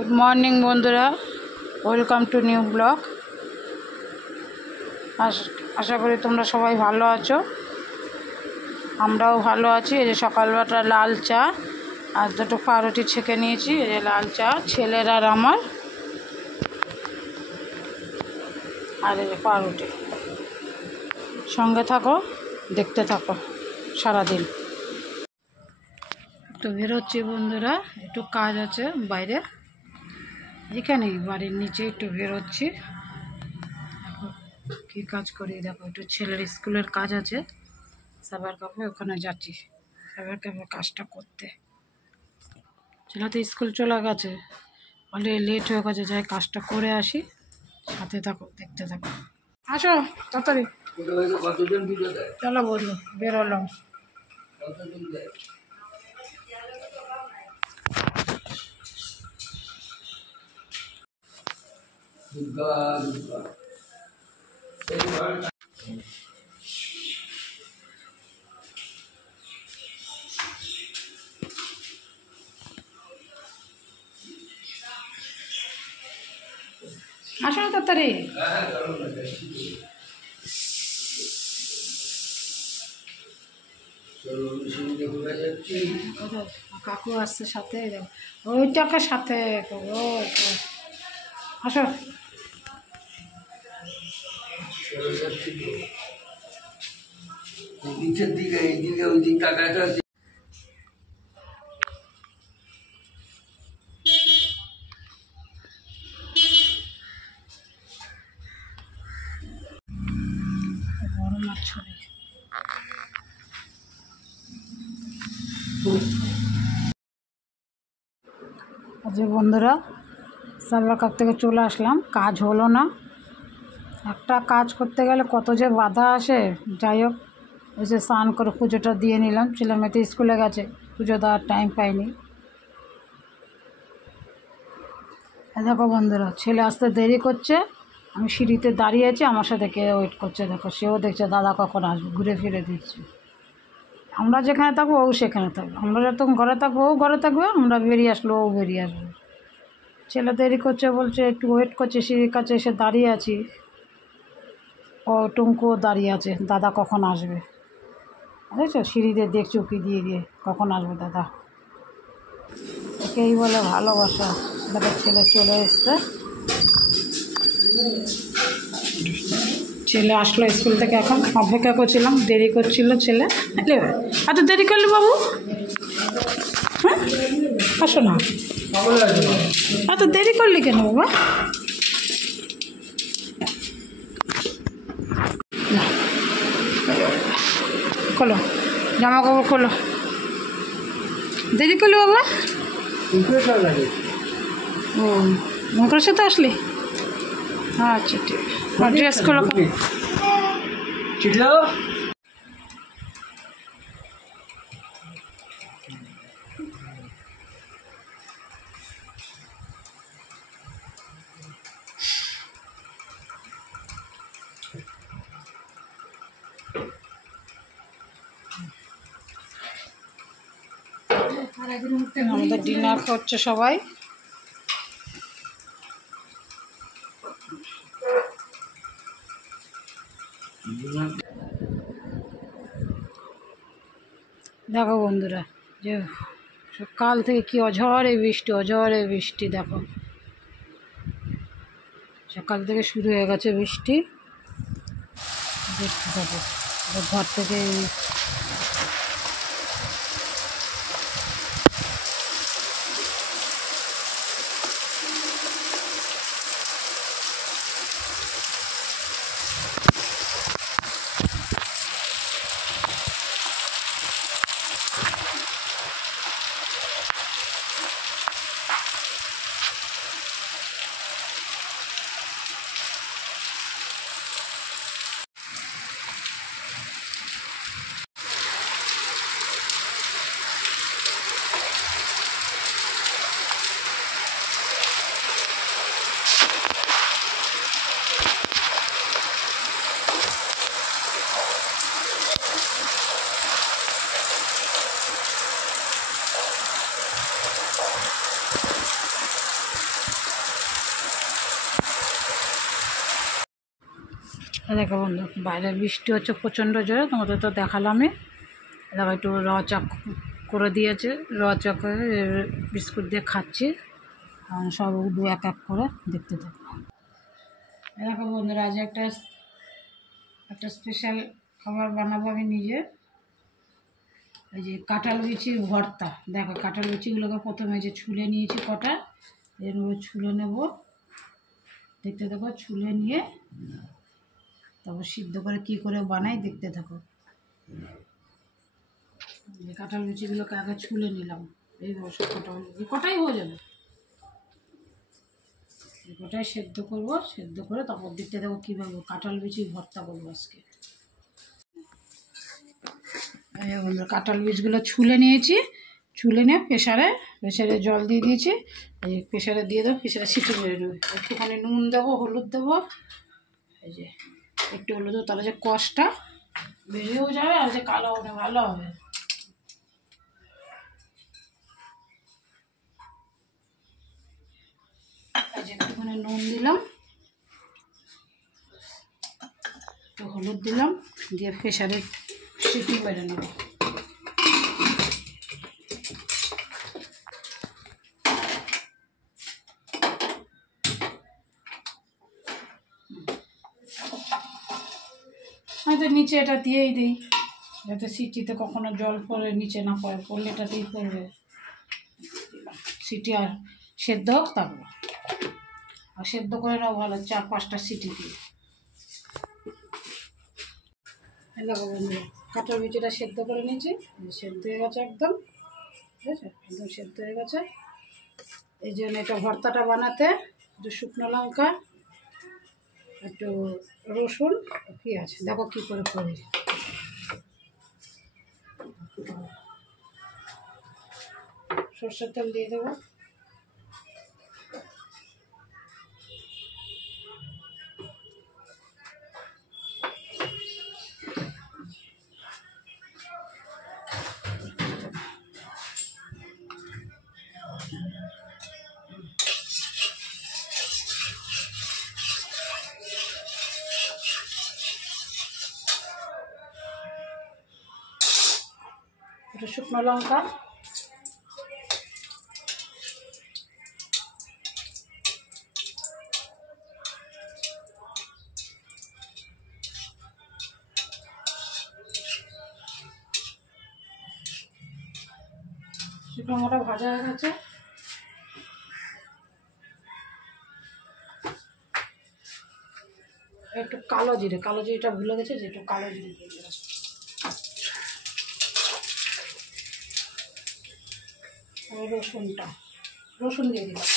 Good morning বন্ধুরা, welcome to new blog. আশা করি তোমরা সবাই ভালো আছো, আমরাও ভালো আছি। এই যে সকালবেলা লাল চা আর দুটো পাউরুটি ছেঁকে নিয়েছি। এই যে লাল চা ছেলের আর আমার, আর এই যে পাউরুটি। সঙ্গে থাকো, দেখতে থাকো সারাদিন। একটু বেরোচ্ছি বন্ধুরা, একটু কাজ আছে বাইরে, এখানেই বাড়ির নিচে একটু বেরোচ্ছি। কী কাজ করি দেখো, একটু ছেলের স্কুলের কাজ আছে, সাবার কাপড় ওখানে যাচ্ছি সাবার কাপড় কাজটা করতে। ছেলে তো স্কুল চলে গেছে, অলরেডি লেট হয়ে গেছে, যাই কাজটা করে আসি। সাথে থাকো, দেখতে থাকো। আসো তাড়াতাড়ি, চলো বন্ধু বেরোলাম। আসো তাড়াতাড়ি। কাকু আসছে সাথে, ওইটাকে সাথে আসো। নিচের দিকে এইদিকে ওই দিক টাকাটা বড় মাছ ছড়ে। আজকে বন্ধুরা সাবার কাপ থেকে চলে আসলাম, কাজ হলো না। একটা কাজ করতে গেলে কত যে বাধা আসে। যাই হোক, এসে স্নান করে পুজোটা দিয়ে নিলাম। ছেলে মেয়েতে স্কুলে গেছে, পুজো দেওয়ার টাইম পাইনি। দেখো বন্ধুরা, ছেলে আসতে দেরি করছে, আমি সিঁড়িতে দাঁড়িয়ে আছি, আমার সাথে কে ওয়েট করছে। দেখো, সেও দেখছে দাদা কখন আসবে, ঘুরে ফিরে দিচ্ছে। আমরা যেখানে থাকবো ও সেখানে থাকবে, আমরা যতক্ষণ ঘরে থাকবো ও ঘরে থাকবে, আমরা বেরিয়ে আসলো ও বেরিয়ে আসবে। ছেলে দেরি করছে বলছে, একটু ওয়েট করছে, সিঁড়ির কাছে এসে দাঁড়িয়ে আছি। ও টুঙ্কুও দাঁড়িয়ে আছে, দাদা কখন আসবে। বুঝেছো, সিঁড়িতে দেখছি উঁকি দিয়ে দিয়ে কখন আসবে দাদা। একেই বলে ভালোবাসা। দেখো ছেলে চলে এসছে, ছেলে আসলো স্কুল থেকে, এখন অপেক্ষা করছিলাম, দেরি করছিল ছেলে। এত দেরি করলি বাবু? হ্যাঁ আসো না, এত দেরি করলি কেন বাবা? খোলো জামা কাপড় খোলো, দেরি করলি বাবা? ও মুখের সাথে আসলি? আচ্ছা ঠিক আছে, ড্রেস খোলো। আমাদের ডিনার করছে সবাই। দেখো বন্ধুরা, যে সকাল থেকে কি অঝরে বৃষ্টি, অঝরে বৃষ্টি। দেখো সকাল থেকে শুরু হয়ে গেছে বৃষ্টি। দেখতে থাকো, ঘর থেকে দেখো বন্ধু, বাইরে বৃষ্টি হচ্ছে প্রচণ্ড জোরে, তোমাদের তো দেখালামই। দেখো একটু র চা করে দিয়েছে, র চা করে বিস্কুট দিয়ে খাচ্ছি। সব দু এক এক করে দেখতে থাকো। দেখো বন্ধুরা, আজ একটা স্পেশাল খাবার বানাবো আমি নিজে। এই যে কাঁঠাল বিচির ভর্তা। দেখো কাঁঠাল বিচিগুলোকে প্রথমে যে ছুলে নিয়েছি কটা, এরকম ছুলে নেব। দেখতে থাকো, ছুলে নিয়ে তারপর সিদ্ধ করে কি করে বানাই দেখতে থাকো। এই কাঁঠাল বিচিগুলোকে আগে ছুলে নিলাম, এই বছর কটাই হয়ে যাবে। গোটাই সেদ্ধ করবো, সেদ্ধ করে তারপর দেখতে দেবো কীভাবে কাঁঠাল বিচি ভর্তা করবো আজকে। বন্ধু, কাঁঠাল বীজগুলো ছুলে নিয়েছি, ছুলে নিয়ে প্রেশারে জল দিয়ে দিয়েছি। এই প্রেশারে দিয়ে দেবো, প্রেশারে সিটি মেরে নেবে। একটুখানি নুন দেবো, হলুদ দেবো, এই যে একটু হলুদ দেবো, তাহলে যে কষটা বেরিয়েও যাবে আর যে কালো হবে ভালো হবে। এই যে একটুখানি নুন দিলাম, একটু হলুদ দিলাম, দিয়ে প্রেশারে সিটি মেরে নেবো। আমি তো নিচে এটা দিয়েই দিই, যাতে সিটিতে কখনো জল পড়ে নিচে না পড়ে, পড়লে এটাতেই পড়বে। সিটি আর সেদ্ধ হোক, তারপর আর সেদ্ধ করে নাও ভালো, 4-5টা সিটি দিয়ে। দেখো বন্ধুরা, কাঁঠাল বিচিটা সেদ্ধ করে নিয়েছি, সেদ্ধ হয়ে গেছে একদম, ঠিক আছে, একদম সেদ্ধ হয়ে গেছে। এই জন্য এটা ভর্তাটা বানাতে একটু শুকনো লঙ্কা, একটু রসুন, পেঁয়াজ, দেখো কী করে করি। সরষের তেল দিয়ে দেবো, একটু শুকনো লঙ্কা, শুকনো লঙ্কাটা ভাজা হয়ে গেছে। একটু কালো জিরেটা ভুলে গেছে, যে একটু কালো জিরে দিয়ে দিলাম। রসুন দিয়ে দিলাম।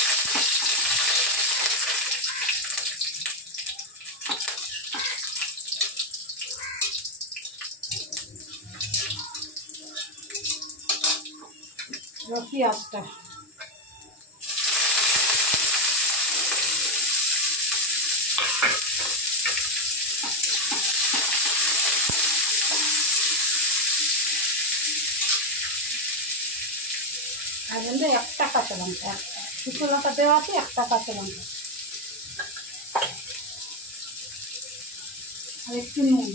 পেঁয়াজটা, আর কিন্তু একটা কাঁচা লঙ্কা, শুকনো লঙ্কা দেওয়া আছে, একটা কাঁচা লঙ্কা, আর একটু নুন।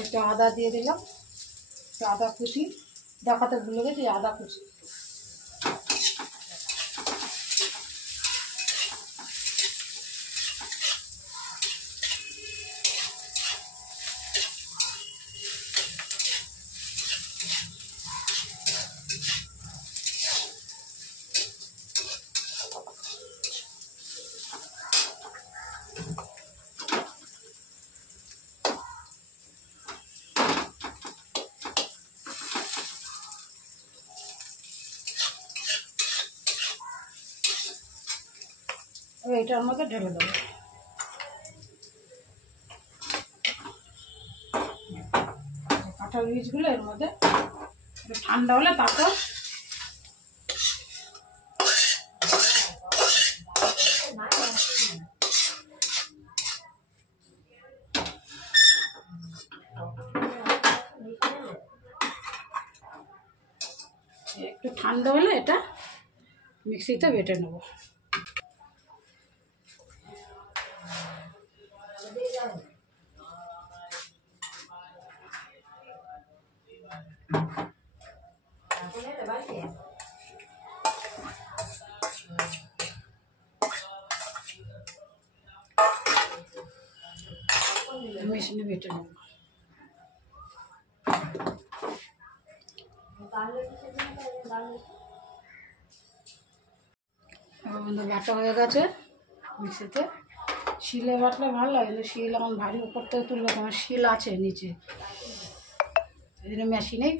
একটু আদা দিয়ে দিলাম, একটু আদা কুচি, দেখাতে ভুলে গেছি, আদা কুচি। এবার এটার মধ্যে ঢেলে দেবো। কাঁঠাল বীজগুলো এর মধ্যে ঠান্ডা হলে তারপর একটু ঠান্ডা হলে এটা মিক্সিতে বেটে নেব। মেশিনে বেটে নেব। বন্ধু বাটা হয়ে গেছে মিক্সিতে। শিলে বাটলে ভালো লাগে, কিন্তু শিল আমার ভারী উপর থেকে তুলবে, আমার শিল আছে নিচে, এই জন্য মেশিনেই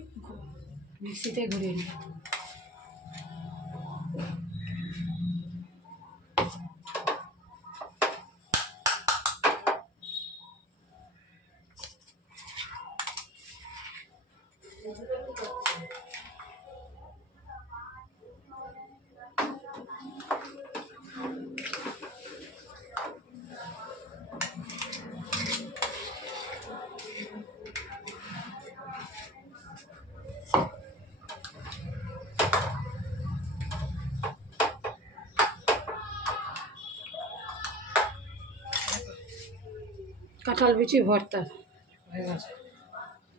মিক্সিতে ঘুরিয়ে নিই। কাঁঠাল বিচি ভর্তা হয়ে গেছে,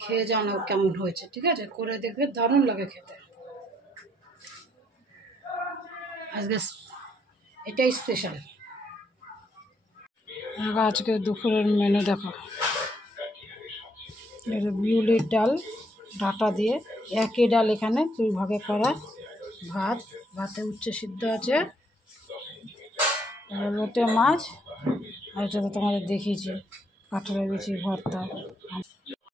খেয়ে জানো কেমন হয়েছে। ঠিক আছে, করে দেখবে, দারুণ লাগে খেতে। আজকে এটাই স্পেশাল। আজকে দুপুরের মেনু দেখো, এটা বিউলির ডাল ডাঁটা দিয়ে, একই ডাল এখানে 2 ভাগে করা, ভাতে উচ্চে সিদ্ধ আছে, লোটে মাছ, আর এটা তো তোমাদের দেখিয়েছি কাঁঠালের বিচি ভর্তা।